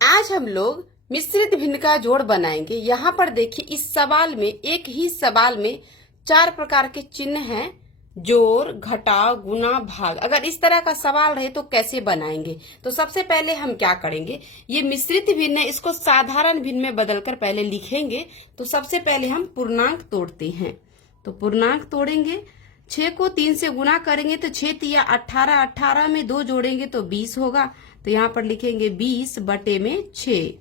आज हम लोग मिश्रित भिन्न का जोड़ बनाएंगे। यहाँ पर देखिए, इस सवाल में, एक ही सवाल में 4 प्रकार के चिन्ह हैं, जोड़, घटाव, गुणा, भाग। अगर इस तरह का सवाल रहे तो कैसे बनाएंगे? तो सबसे पहले हम क्या करेंगे, ये मिश्रित भिन्न है, इसको साधारण भिन्न में बदलकर पहले लिखेंगे। तो सबसे पहले हम पूर्णांक तोड़ते हैं। तो पूर्णांक तोड़ेंगे, 6 को 3 से गुणा करेंगे तो 6 तिया 18, 18 में 2 जोड़ेंगे तो 20 होगा। तो यहाँ पर लिखेंगे 20 बटे में 6।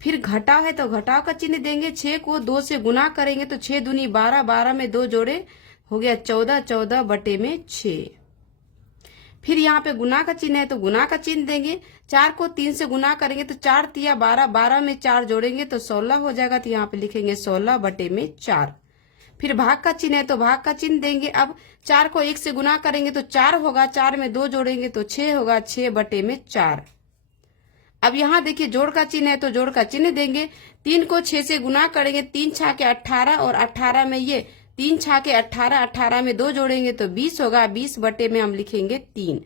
फिर घटाव है तो घटाव का चिन्ह देंगे, 6 को 2 से गुणा करेंगे तो 6 दूनी 12, 12 में 2 जोड़े हो गया 14, 14 बटे में 6। फिर यहाँ पे गुना का चिन्ह है तो गुना का चिन्ह देंगे, 4 को 3 से गुना करेंगे तो 4 तिया 12, 12 में 4 जोड़ेंगे तो 16 हो जाएगा। तो यहाँ पे लिखेंगे 16 बटे में 4। फिर भाग का चिन्ह है तो भाग का चिन्ह देंगे। अब 4 को 1 से गुना करेंगे तो 4 होगा, 4 में 2 जोड़ेंगे तो 6 होगा, 6 बटे में 4। अब यहाँ देखिए जोड़ का चिन्ह है तो जोड़ का चिन्ह देंगे, 3 को 6 से गुना करेंगे, 3 छा के 18 और 18 में ये 3 छा के 18, 18 में 2 जोड़ेंगे तो 20 होगा, 20 बटे में हम लिखेंगे 3।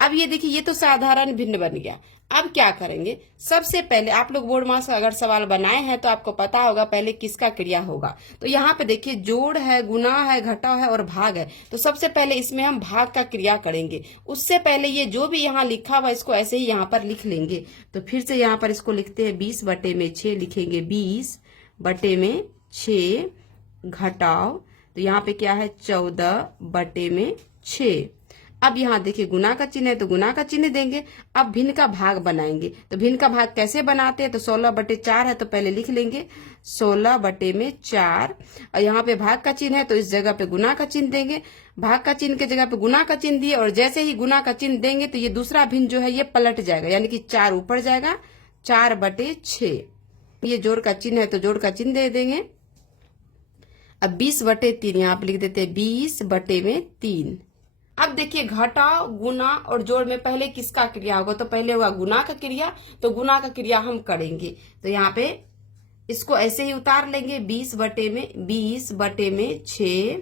अब ये देखिए, ये तो साधारण भिन्न बन गया। अब क्या करेंगे, सबसे पहले आप लोग बोर्ड में अगर सवाल बनाए हैं तो आपको पता होगा पहले किसका क्रिया होगा। तो यहाँ पे देखिए, जोड़ है, गुना है, घटाव है और भाग है। तो सबसे पहले इसमें हम भाग का क्रिया करेंगे। उससे पहले ये जो भी यहाँ लिखा हुआ इसको ऐसे ही यहाँ पर लिख लेंगे। तो फिर से यहाँ पर इसको लिखते हैं, 20 बटे में 6 लिखेंगे, 20 बटे में 6 घटाव, तो यहाँ पे क्या है 14 बटे में 6। अब यहाँ देखिए गुना का चिन्ह है तो गुना का चिन्ह देंगे। अब भिन्न का भाग बनाएंगे। तो भिन्न का भाग कैसे बनाते हैं, तो 16 बटे 4 है तो पहले लिख लेंगे 16 बटे में 4। और यहाँ पे भाग का चिन्ह है तो इस जगह पे गुना का चिन्ह देंगे। भाग का चिन्ह के जगह पे गुना का चिन्ह दिए और जैसे ही गुना का चिन्ह देंगे तो ये दूसरा भिन्न जो है ये पलट जाएगा, यानी कि 4 ऊपर जाएगा, 4 बटे 6। ये जोड़ का चिन्ह है तो जोड़ का चिन्ह दे देंगे। अब 20 बटे 3 यहाँ पे लिख देते हैं, 20 बटे में 3। अब देखिए, घटाव, गुना और जोड़ में पहले किसका क्रिया होगा, तो पहले होगा गुना का क्रिया। तो गुना का क्रिया हम करेंगे। तो यहाँ पे इसको ऐसे ही उतार लेंगे, 20 बटे में 6।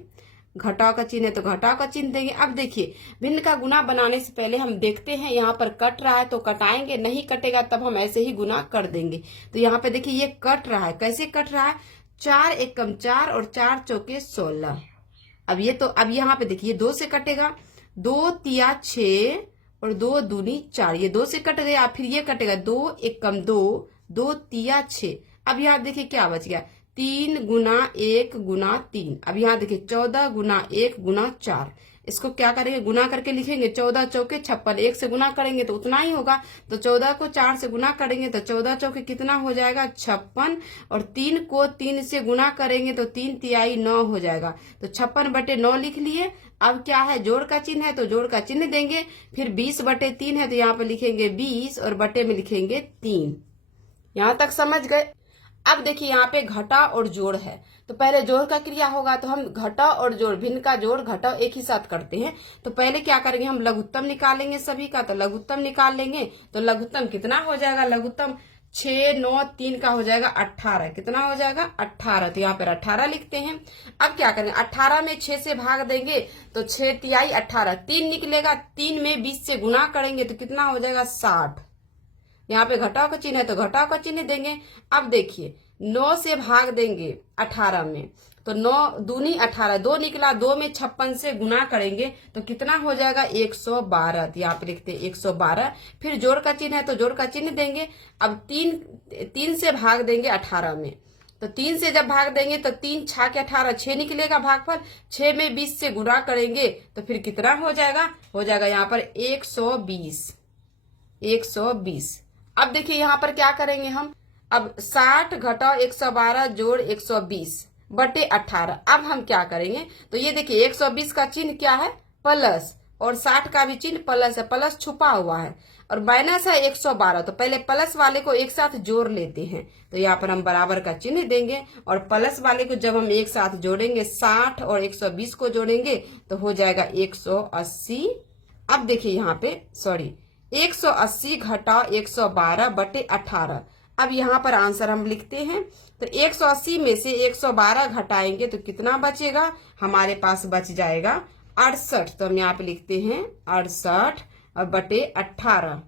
घटाव का चिन्ह है तो घटाव का चिन्ह देंगे। अब देखिए, भिन्न का गुना बनाने से पहले हम देखते हैं यहाँ पर कट रहा है तो कटाएंगे, नहीं कटेगा तब हम ऐसे ही गुना कर देंगे। तो यहाँ पे देखिए, ये कट रहा है। कैसे कट रहा है, 4 एकम 4 और 4 चौके 16। अब ये तो, अब यहाँ पे देखिए 2 से कटेगा, 2 तिया 6 और 2 दूनी 4, ये 2 से कट गया। फिर ये कटेगा, 2 एकम 2, 2 तिया 6। अब यहाँ देखिए क्या बच गया, 3 गुना 1 गुना 3। अब यहाँ देखिए 14 गुना 1 गुना 4। इसको क्या करेंगे, गुना करके लिखेंगे, 14 चौके 56। 1 से गुना करेंगे तो उतना ही होगा। तो 14 को 4 से गुना करेंगे तो 14 चौके कितना हो जाएगा, 56। और 3 को 3 से गुना करेंगे तो 3 तिहाई 9 हो जाएगा। तो 56 बटे 9 लिख लिए। अब क्या है, जोड़ का चिन्ह है तो जोड़ का चिन्ह देंगे। फिर 20 बटे 3 है तो यहाँ पे लिखेंगे 20 और बटे में लिखेंगे 3। यहाँ तक समझ गए। अब देखिए, यहाँ पे घटाव और जोड़ है तो पहले जोड़ का क्रिया होगा। तो हम घटाव और जोड़, भिन्न का जोड़ घटाव एक ही साथ करते हैं। तो पहले क्या करेंगे, हम लघुत्तम निकालेंगे सभी का। तो लघुत्तम निकाल लेंगे तो लघुत्तम कितना हो जाएगा, लघुत्तम 6 9 3 का हो जाएगा 18। कितना हो जाएगा, 18। तो यहाँ पर 18 लिखते हैं। अब क्या करेंगे, 18 में 6 से भाग देंगे तो 6 तिहाई 18, 3 निकलेगा। 3 में 20 से गुना करेंगे तो कितना हो जाएगा, 60। यहाँ पे घटाव का चिन्ह है तो घटाव का चिन्ह देंगे। अब देखिए, 9 से भाग देंगे 18 में तो 9 दूनी 18, 2 निकला, 2 में 56 से गुना करेंगे तो कितना हो जाएगा, 112। तो यहाँ पे लिखते हैं 112। फिर जोड़ का चिन्ह है तो जोड़ का चिन्ह देंगे। अब 3 से भाग देंगे 18 में, तो 3 से जब भाग देंगे तो 3 छा के 18, 6 निकलेगा भागफल। 6 में 20 से गुना करेंगे तो फिर कितना हो जाएगा, यहाँ पर 120। 120। अब देखिए यहाँ पर क्या करेंगे हम, अब 60 घटाव 112 जोड़ 120 बटे 18। अब हम क्या करेंगे, तो ये देखिए 120 का चिन्ह क्या है, प्लस, और 60 का भी चिन्ह प्लस है, प्लस छुपा हुआ है, और माइनस है 112। तो पहले प्लस वाले को एक साथ जोड़ लेते हैं। तो यहाँ पर हम बराबर का चिन्ह देंगे और प्लस वाले को जब हम एक साथ जोड़ेंगे, 60 और 120 को जोड़ेंगे तो हो जाएगा 180। अब देखिए यहाँ पे 180 घटाव 112 बटे 18। अब यहाँ पर आंसर हम लिखते हैं। तो 180 में से 112 घटाएंगे तो कितना बचेगा, हमारे पास बच जाएगा 68। तो हम यहाँ पे लिखते हैं 68 और बटे 18।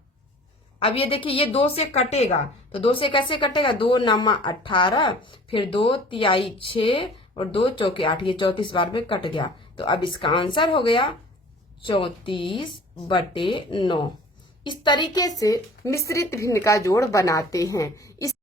अब ये देखिए ये 2 से कटेगा, तो 2 से कैसे कटेगा, 2 9 18, फिर 2 तिहाई 6 और 2 चौके 8, ये 34 बार में कट गया। तो अब इसका आंसर हो गया 34/9। इस तरीके से मिश्रित भिन्न का जोड़ बनाते हैं। इस